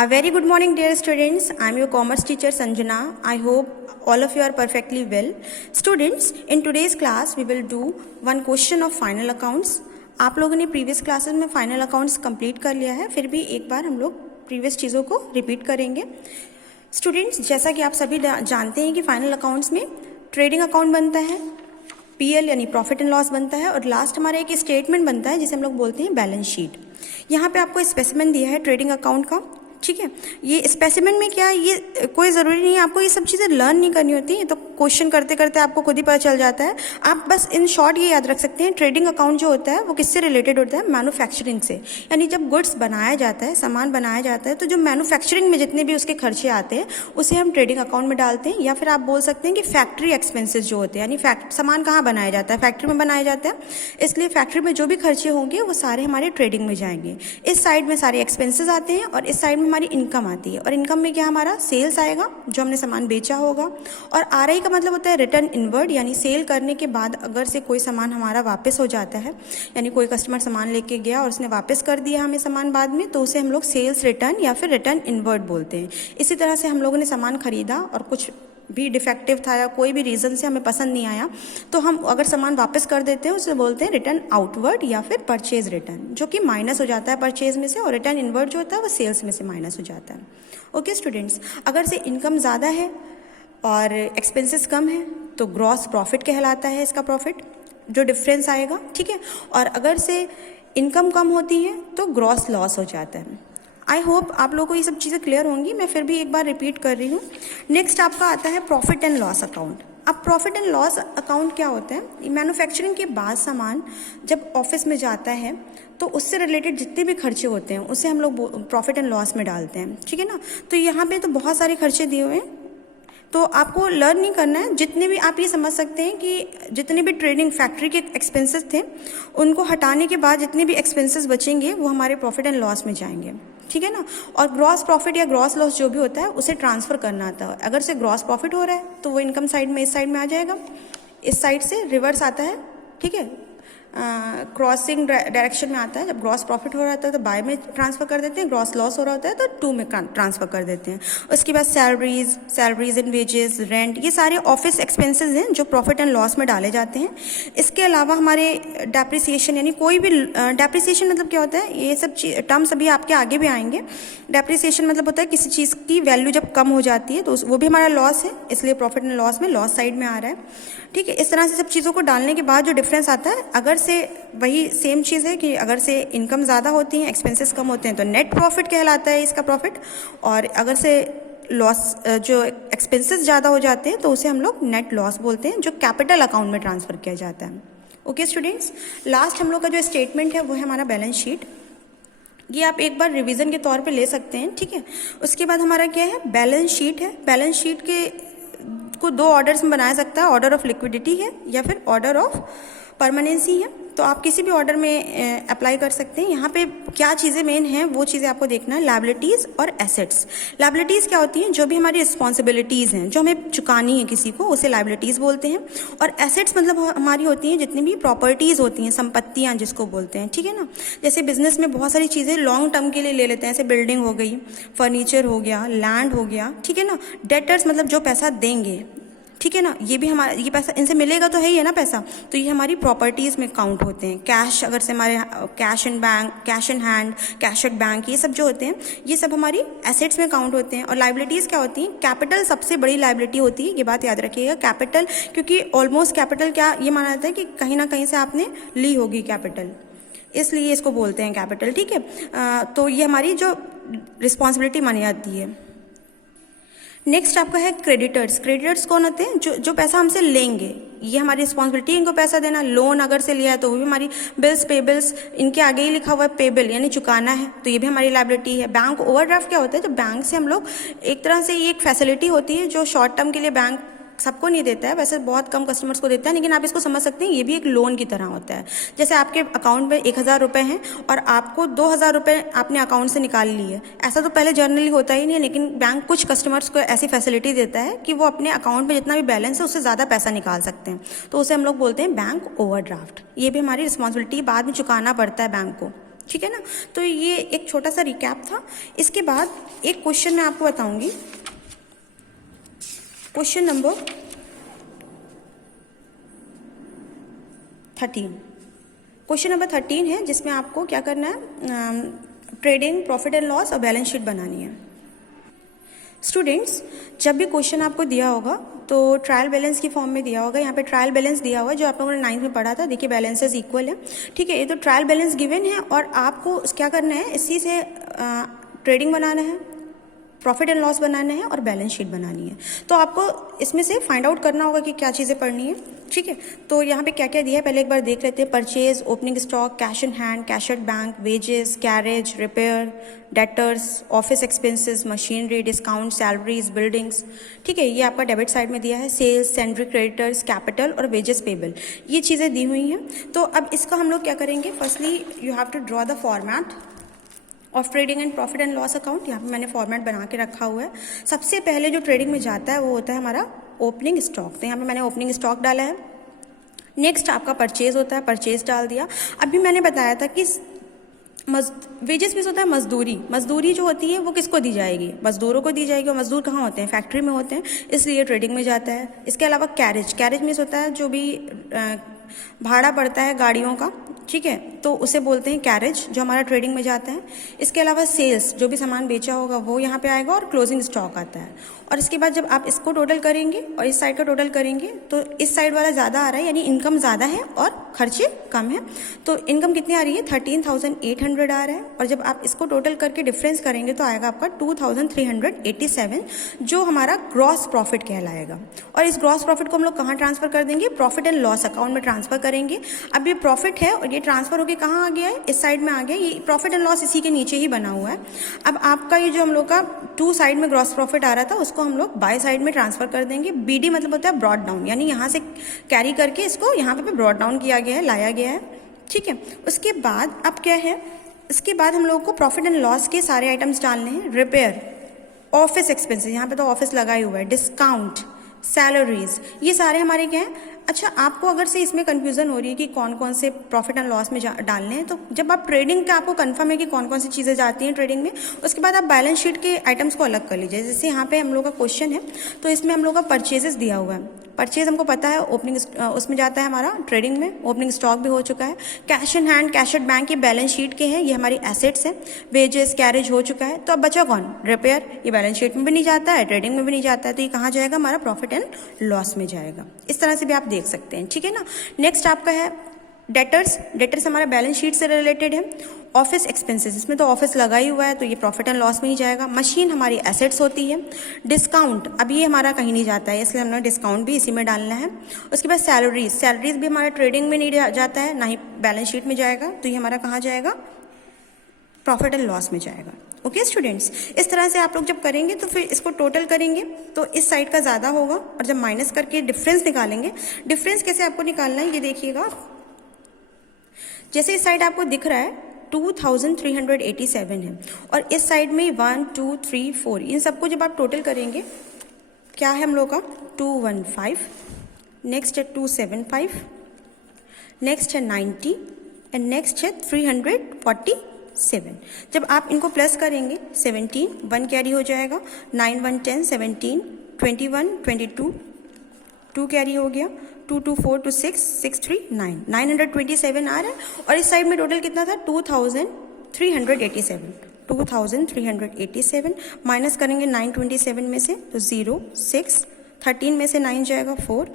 A very good morning, dear students. I am your commerce teacher Sanjana. I hope all of you are perfectly well. Students, in today's class we will do one question of final accounts. आप लोगों ने previous classes में final accounts complete कर लिया है, फिर भी एक बार हम लोग प्रीवियस चीज़ों को रिपीट करेंगे. स्टूडेंट्स, जैसा कि आप सभी जानते हैं कि फाइनल अकाउंट्स में ट्रेडिंग अकाउंट बनता है, पीएल यानी प्रॉफिट एंड लॉस बनता है, और लास्ट हमारा एक स्टेटमेंट बनता है जिसे हम लोग बोलते हैं बैलेंस शीट. यहाँ पे आपको स्पेसिमेन दिया है ट्रेडिंग अकाउंट का. ठीक है, ये स्पेसिमेन में क्या, ये कोई ज़रूरी नहीं है आपको ये सब चीज़ें लर्न नहीं करनी होती है, तो क्वेश्चन करते करते आपको खुद ही पता चल जाता है. आप बस इन शॉर्ट ये याद रख सकते हैं, ट्रेडिंग अकाउंट जो होता है वो किससे रिलेटेड होता है, मैन्युफैक्चरिंग से. यानी जब गुड्स बनाया जाता है, सामान बनाया जाता है, तो जो मैन्युफैक्चरिंग में जितने भी उसके खर्चे आते हैं उसे हम ट्रेडिंग अकाउंट में डालते हैं. या फिर आप बोल सकते हैं कि फैक्ट्री एक्सपेंसेस जो होते हैं, यानी सामान कहाँ बनाया जाता है, फैक्ट्री में बनाया जाता है, इसलिए फैक्ट्री में जो भी खर्चे होंगे वो सारे हमारे ट्रेडिंग में जाएंगे. इस साइड में सारे एक्सपेंसेस आते हैं और इस साइड में हमारी इनकम आती है. और इनकम में क्या, हमारा सेल्स आएगा जो हमने सामान बेचा होगा. और आरआई का मतलब होता है रिटर्न इनवर्ड, यानी सेल करने के बाद अगर से कोई सामान हमारा वापस हो जाता है, यानी कोई कस्टमर सामान लेके गया और उसने वापस कर दिया हमें सामान बाद में, तो उसे हम लोग सेल्स रिटर्न या फिर रिटर्न इनवर्ड बोलते हैं. इसी तरह से हम लोगों ने सामान खरीदा और कुछ भी डिफेक्टिव था या कोई भी रीज़न से हमें पसंद नहीं आया, तो हम अगर सामान वापस कर देते हैं उसे बोलते हैं रिटर्न आउटवर्ड या फिर परचेज रिटर्न, जो कि माइनस हो जाता है परचेज में से, और रिटर्न इनवर्ड जो होता है वो सेल्स में से माइनस हो जाता है. ओके स्टूडेंट्स, अगर से इनकम ज़्यादा है और एक्सपेंसेस कम है तो ग्रॉस प्रॉफिट कहलाता है इसका प्रॉफिट, जो डिफरेंस आएगा. ठीक है, और अगर से इनकम कम होती है तो ग्रॉस लॉस हो जाता है. आई होप आप लोगों को ये सब चीज़ें क्लियर होंगी, मैं फिर भी एक बार रिपीट कर रही हूँ. नेक्स्ट आपका आता है प्रॉफिट एंड लॉस अकाउंट. अब प्रॉफिट एंड लॉस अकाउंट क्या होता है, मैन्युफैक्चरिंग के बाद सामान जब ऑफिस में जाता है तो उससे रिलेटेड जितने भी खर्चे होते हैं उसे हम लोग प्रॉफिट एंड लॉस में डालते हैं. ठीक है ना, तो यहाँ पे तो बहुत सारे खर्चे दिए हुए हैं, तो आपको लर्न नहीं करना है. जितने भी आप ये समझ सकते हैं कि जितने भी ट्रेडिंग फैक्ट्री के एक्सपेंसेस थे उनको हटाने के बाद जितने भी एक्सपेंसेस बचेंगे वो हमारे प्रॉफिट एंड लॉस में जाएंगे. ठीक है ना, और ग्रॉस प्रॉफिट या ग्रॉस लॉस जो भी होता है उसे ट्रांसफ़र करना आता है. अगर से ग्रॉस प्रॉफिट हो रहा है तो वो इनकम साइड में इस साइड में आ जाएगा, इस साइड से रिवर्स आता है. ठीक है, क्रॉसिंग डायरेक्शन में आता है. जब ग्रॉस प्रॉफिट हो रहा होता है तो बाय में ट्रांसफ़र कर देते हैं, ग्रॉस लॉस हो रहा होता है तो टू में ट्रांसफ़र कर देते हैं. उसके बाद सैलरीज एंड वेजेस, रेंट, ये सारे ऑफिस एक्सपेंसेस हैं जो प्रॉफिट एंड लॉस में डाले जाते हैं. इसके अलावा हमारे डेप्रिसिएशन, यानी कोई भी डेप्रिसिएशन मतलब क्या होता है, ये सब टर्म्स अभी आपके आगे भी आएंगे. डेप्रिसिएशन मतलब होता है किसी चीज़ की वैल्यू जब कम हो जाती है तो वो भी हमारा लॉस है, इसलिए प्रॉफिट एंड लॉस में लॉस साइड में आ रहा है. ठीक है, इस तरह से सब चीज़ों को डालने के बाद जो डिफरेंस आता है, अगर से वही सेम चीज़ है कि अगर से इनकम ज़्यादा होती है एक्सपेंसेस कम होते हैं तो नेट प्रॉफिट कहलाता है इसका प्रॉफिट, और अगर से लॉस जो एक्सपेंसेस ज़्यादा हो जाते हैं तो उसे हम लोग नेट लॉस बोलते हैं, जो कैपिटल अकाउंट में ट्रांसफ़र किया जाता है. ओके स्टूडेंट्स, लास्ट हम लोग का जो स्टेटमेंट है वो है हमारा बैलेंस शीट. ये आप एक बार रिवीजन के तौर पे ले सकते हैं. ठीक है, उसके बाद हमारा क्या है, बैलेंस शीट है. बैलेंस शीट को दो ऑर्डर्स में बनाया सकता है, ऑर्डर ऑफ लिक्विडिटी है या फिर ऑर्डर ऑफ परमानेंसी है. तो आप किसी भी ऑर्डर में अप्लाई कर सकते हैं. यहाँ पे क्या चीज़ें मेन हैं वो चीज़ें आपको देखना है, लायबिलिटीज़ और एसेट्स. लायबिलिटीज़ क्या होती हैं, जो भी हमारी रिस्पॉन्सिबिलिटीज़ हैं जो हमें चुकानी है किसी को, उसे लायबिलिटीज़ बोलते हैं. और एसेट्स मतलब हमारी होती हैं जितनी भी प्रॉपर्टीज़ होती हैं, संपत्तियाँ जिसको बोलते हैं. ठीक है ना, जैसे बिजनेस में बहुत सारी चीज़ें लॉन्ग टर्म के लिए ले लेते हैं, जैसे बिल्डिंग हो गई, फर्नीचर हो गया, लैंड हो गया. ठीक है ना, डेटर्स मतलब जो पैसा देंगे. ठीक है ना, ये भी हमारा, ये पैसा इनसे मिलेगा तो है ही है ना पैसा, तो ये हमारी प्रॉपर्टीज़ में काउंट होते हैं. कैश, अगर से हमारे cash in bank, cash in hand, cash at bank, ये सब जो होते हैं ये सब हमारी एसेट्स में काउंट होते हैं. और लायबिलिटीज़ क्या होती हैं, कैपिटल सबसे बड़ी लायबिलिटी होती है, ये बात याद रखिएगा. कैपिटल, क्योंकि ऑलमोस्ट कैपिटल क्या ये माना जाता है कि कहीं ना कहीं से आपने ली होगी कैपिटल, इसलिए इसको बोलते हैं कैपिटल. ठीक है, तो ये हमारी जो रिस्पॉन्सिबिलिटी मानी जाती है. नेक्स्ट आपका है क्रेडिटर्स. क्रेडिटर्स कौन होते हैं, जो पैसा हमसे लेंगे, ये हमारी रिस्पॉन्सिबिलिटी है इनको पैसा देना. लोन अगर से लिया है तो वो भी हमारी, बिल्स पेबल्स, इनके आगे ही लिखा हुआ है पेबल यानी चुकाना है, तो ये भी हमारी लायबिलिटी है. बैंक ओवरड्राफ्ट क्या होता है, जब बैंक से हम लोग, एक तरह से ये एक फैसिलिटी होती है जो शॉर्ट टर्म के लिए बैंक सबको नहीं देता है, वैसे बहुत कम कस्टमर्स को देता है, लेकिन आप इसको समझ सकते हैं ये भी एक लोन की तरह होता है. जैसे आपके अकाउंट में 1000 रुपये हैं और आपको 2000 रुपये आपने अकाउंट से निकाल लिए, ऐसा तो पहले जनरली होता ही नहीं है, लेकिन बैंक कुछ कस्टमर्स को ऐसी फैसिलिटी देता है कि वो अपने अकाउंट में जितना भी बैलेंस है उससे ज़्यादा पैसा निकाल सकते हैं, तो उसे हम लोग बोलते हैं बैंक ओवरड्राफ्ट. ये भी हमारी रिस्पॉन्सिबिलिटी, बाद में चुकाना पड़ता है बैंक को. ठीक है ना। तो ये एक छोटा सा रिकैप था। इसके बाद एक क्वेश्चन मैं आपको बताऊंगी, क्वेश्चन नंबर 13। क्वेश्चन नंबर 13 है जिसमें आपको क्या करना है, ट्रेडिंग प्रॉफिट एंड लॉस और बैलेंस शीट बनानी है। स्टूडेंट्स, जब भी क्वेश्चन आपको दिया होगा तो ट्रायल बैलेंस की फॉर्म में दिया होगा। यहाँ पे ट्रायल बैलेंस दिया हुआ है जो आप लोगों ने 9th में पढ़ा था। देखिए बैलेंसेस इक्वल है, ठीक है। ये तो ट्रायल बैलेंस गिवन है और आपको क्या करना है, इसी से ट्रेडिंग बनाना है, प्रॉफिट एंड लॉस बनाना है और बैलेंस शीट बनानी है। तो आपको इसमें से फाइंड आउट करना होगा कि क्या चीज़ें पढ़नी है, ठीक है। तो यहाँ पे क्या क्या दिया है पहले एक बार देख लेते हैं। Purchase, opening stock, cash in hand, cash at bank, wages, carriage, repair, debtors, office expenses, machinery, discount, salaries, buildings, ठीक है। ये आपका डेबिट साइड में दिया है। सेल्स, सेंड्री क्रेडिटर्स, कैपिटल और वेजेस पेबल, ये चीज़ें दी हुई हैं। तो अब इसका हम लोग क्या करेंगे, firstly you have to draw the format of trading and profit and loss account. यहाँ पे मैंने फॉर्मेट बना के रखा हुआ है। सबसे पहले जो ट्रेडिंग में जाता है वो होता है हमारा ओपनिंग स्टॉक। तो यहाँ पे मैंने ओपनिंग स्टॉक डाला है। नेक्स्ट आपका परचेज होता है, परचेज डाल दिया। अभी मैंने बताया था कि वेजेस में होता है मजदूरी। मजदूरी जो होती है वो किसको दी जाएगी, मजदूरों को दी जाएगी। और मजदूर कहाँ होते हैं, फैक्ट्री में होते हैं, इसलिए ट्रेडिंग में जाता है। इसके अलावा कैरेज, कैरेज में होता है जो भी भाड़ा पड़ता है गाड़ियों का, ठीक है, तो उसे बोलते हैं कैरेज, जो हमारा ट्रेडिंग में जाता है। इसके अलावा सेल्स, जो भी सामान बेचा होगा वो यहाँ पे आएगा। और क्लोजिंग स्टॉक आता है। और इसके बाद जब आप इसको टोटल करेंगे और इस साइड का टोटल करेंगे तो इस साइड वाला ज़्यादा आ रहा है, यानी इनकम ज़्यादा है और खर्चे कम है। तो इनकम कितनी आ रही है, 13,800 आ रहा है। और जब आप इसको टोटल करके डिफरेंस करेंगे तो आएगा आपका 2,387, जो हमारा ग्रॉस प्रॉफिट कहलाएगा। और इस ग्रॉस प्रॉफिट को हम लोग कहाँ ट्रांसफर कर देंगे, प्रॉफिट एंड लॉस अकाउंट में ट्रांसफर करेंगे। अब ये प्रॉफिट है और ये ट्रांसफर होकर कहाँ आ गया है, इस साइड में आ गया। ये प्रॉफिट एंड लॉस इसी के नीचे ही बना हुआ है। अब आपका ये जो हम लोग का 2 साइड में ग्रॉस प्रॉफिट आ रहा था उसको हम लोग बाय साइड में ट्रांसफर कर देंगे। बीडी मतलब होता है ब्रॉड डाउन, यानी यहाँ से कैरी करके इसको यहाँ पे ब्रॉड डाउन किया गया है, लाया गया है, ठीक है। उसके बाद अब क्या है, इसके बाद हम लोग को प्रॉफिट एंड लॉस के सारे आइटम्स डालने हैं। रिपेयर, ऑफिस एक्सपेंसेस, यहाँ पे तो ऑफिस लगा ही हुआ है, डिस्काउंट, सैलरीज, ये सारे हमारे क्या हैं। अच्छा, आपको अगर से इसमें कंफ्यूजन हो रही है कि कौन कौन से प्रॉफिट एंड लॉस में डालने हैं, तो जब आप ट्रेडिंग का आपको कंफर्म है कि कौन कौन सी चीज़ें जाती हैं ट्रेडिंग में, उसके बाद आप बैलेंस शीट के आइटम्स को अलग कर लीजिए। जैसे यहाँ पे हम लोग का क्वेश्चन है तो इसमें हम लोग का परचेजेस दिया हुआ है। परचेज हमको पता है ओपनिंग उसमें जाता है हमारा ट्रेडिंग में, ओपनिंग स्टॉक भी हो चुका है। Cash in hand, cash at bank, ये बैलेंस शीट के हैं, ये हमारी एसेट्स हैं। वेजेस, कैरेज हो चुका है। तो अब बचा कौन, रिपेयर, ये बैलेंस शीट में भी नहीं जाता है, ट्रेडिंग में भी नहीं जाता है, तो ये कहाँ जाएगा, हमारा प्रॉफिट एंड लॉस में जाएगा। इस तरह से भी आप देख सकते हैं, ठीक है ना। नेक्स्ट आपका है डेटर्स। डेटर्स हमारा बैलेंस शीट से रिलेटेड है। ऑफिस एक्सपेंसेस, इसमें तो ऑफिस लगा ही हुआ है तो ये प्रॉफिट एंड लॉस में ही जाएगा। मशीन हमारी एसेट्स होती है। डिस्काउंट, अब ये हमारा कहीं नहीं जाता है, इसलिए हमने डिस्काउंट भी इसी में डालना है। उसके बाद सैलरीज, सैलरीज भी हमारा ट्रेडिंग में नहीं जाता है, ना ही बैलेंस शीट में जाएगा, तो ये हमारा कहाँ जाएगा, प्रॉफिट एंड लॉस में जाएगा। ओके स्टूडेंट्स, इस तरह से आप लोग जब करेंगे तो फिर इसको टोटल करेंगे तो इस साइड का ज़्यादा होगा। और जब माइनस करके डिफरेंस निकालेंगे, डिफरेंस कैसे आपको निकालना है ये देखिएगा। जैसे इस साइड आपको दिख रहा है 2,387 है और इस साइड में 1 2 3 4, इन सबको जब आप टोटल करेंगे क्या है हम लोग का 215, नेक्स्ट है 275, नेक्स्ट है 90 एंड नेक्स्ट है 347। जब आप इनको प्लस करेंगे 17, 1 कैरी हो जाएगा, 9 1 10 17, 21 22, 2 कैरी हो गया, 2 2 4 2 6 6 3 9, 927 आ रहा है। और इस साइड में टोटल कितना था 2,387, 2,387 माइनस करेंगे 927 में से तो 0 6, 13 में से 9 जाएगा 4,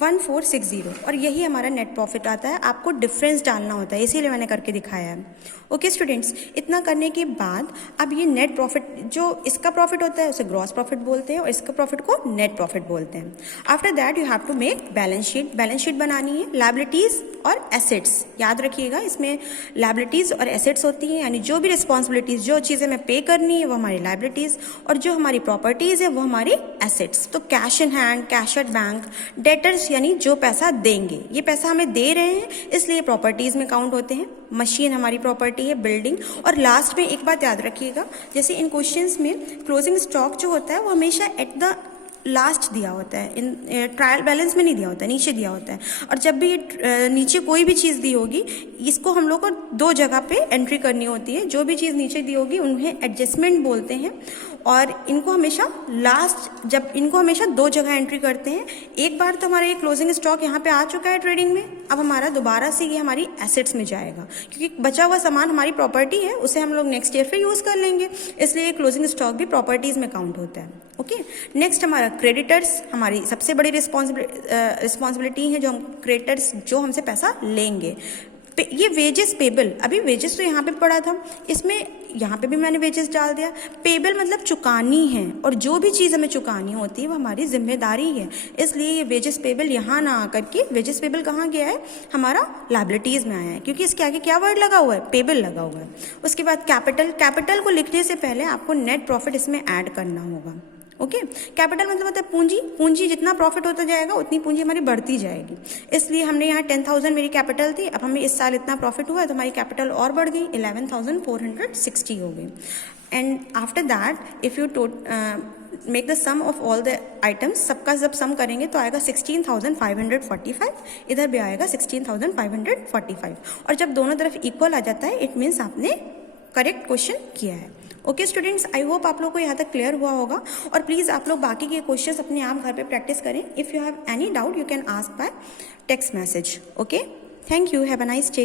1460 और यही हमारा नेट प्रॉफिट आता है। आपको डिफरेंस डालना होता है, इसीलिए मैंने करके दिखाया है। ओके स्टूडेंट्स, इतना करने के बाद अब ये नेट प्रॉफिट, जो इसका प्रॉफिट होता है उसे ग्रॉस प्रॉफिट बोलते हैं और इसका प्रॉफिट को नेट प्रॉफिट बोलते हैं। After that you have to make balance sheet. Balance sheet बनानी है, लायबिलिटीज और एसेट्स, याद रखिएगा इसमें लायबिलिटीज और एसेट्स होती हैं, यानी जो भी रिस्पॉन्सिबिलिटीज, जो चीज़ें हमें पे करनी है वो हमारी लायबिलिटीज और जो हमारी प्रॉपर्टीज है वो हमारी एसेट्स। तो cash in hand, cash at bank, debtors यानी जो पैसा देंगे, ये पैसा हमें दे रहे हैं इसलिए प्रॉपर्टीज में काउंट होते हैं। मशीन हमारी प्रॉपर्टी है, बिल्डिंग। और लास्ट में एक बात याद रखिएगा, जैसे इन क्वेश्चंस में क्लोजिंग स्टॉक जो होता है वो हमेशा एट द लास्ट दिया होता है, इन ट्रायल बैलेंस में नहीं दिया होता है, नीचे दिया होता है। और जब भी नीचे कोई भी चीज़ दी होगी, इसको हम लोग को दो जगह पे एंट्री करनी होती है। जो भी चीज़ नीचे दी होगी उन्हें एडजस्टमेंट बोलते हैं, और इनको हमेशा इनको हमेशा दो जगह एंट्री करते हैं। एक बार तो हमारा ये क्लोजिंग स्टॉक यहाँ पे आ चुका है ट्रेडिंग में, अब हमारा दोबारा से ये हमारी एसेट्स में जाएगा, क्योंकि बचा हुआ सामान हमारी प्रॉपर्टी है, उसे हम लोग नेक्स्ट ईयर फिर यूज़ कर लेंगे, इसलिए क्लोजिंग स्टॉक भी प्रॉपर्टीज़ में काउंट होता है। ओके, नेक्स्ट हमारा क्रेडिटर्स, हमारी सबसे बड़ी रिस्पॉन्सिबिलिटी है, जो हम क्रेडिटर्स जो हमसे पैसा लेंगे। ये वेजेस पेबल, अभी वेजेस तो यहाँ पे पड़ा था, इसमें यहाँ पे भी मैंने वेजेस डाल दिया। पेबल मतलब चुकानी है, और जो भी चीज़ हमें चुकानी होती है वो हमारी जिम्मेदारी है, इसलिए ये वेजेस पेबल यहाँ ना आकर के वेजेस पेबल कहाँ गया है, हमारा लायबिलिटीज़ में आया है, क्योंकि इसके आगे क्या वर्ड लगा हुआ है, पेबल लगा हुआ है। उसके बाद कैपिटल को लिखने से पहले आपको नेट प्रॉफिट इसमें ऐड करना होगा। ओके, कैपिटल मतलब होता है पूंजी जितना प्रॉफिट होता जाएगा उतनी पूंजी हमारी बढ़ती जाएगी, इसलिए हमने यहाँ 10,000 मेरी कैपिटल थी, अब हमें इस साल इतना प्रॉफिट हुआ है तो हमारी कैपिटल और बढ़ गई, 11,460 हो गई। And after that if you make the sum of all the items, सबका जब सम करेंगे तो आएगा 16,545, इधर भी आएगा 16,545, और जब दोनों तरफ इक्वल आ जाता है इट मीन्स आपने करेक्ट क्वेश्चन किया है। ओके स्टूडेंट्स, आई होप आप लोग को यहाँ तक क्लियर हुआ होगा, और प्लीज़ आप लोग बाकी के क्वेश्चंस अपने आप घर पे प्रैक्टिस करें। If you have any doubt you can ask by text message. Okay, thank you, have a nice day.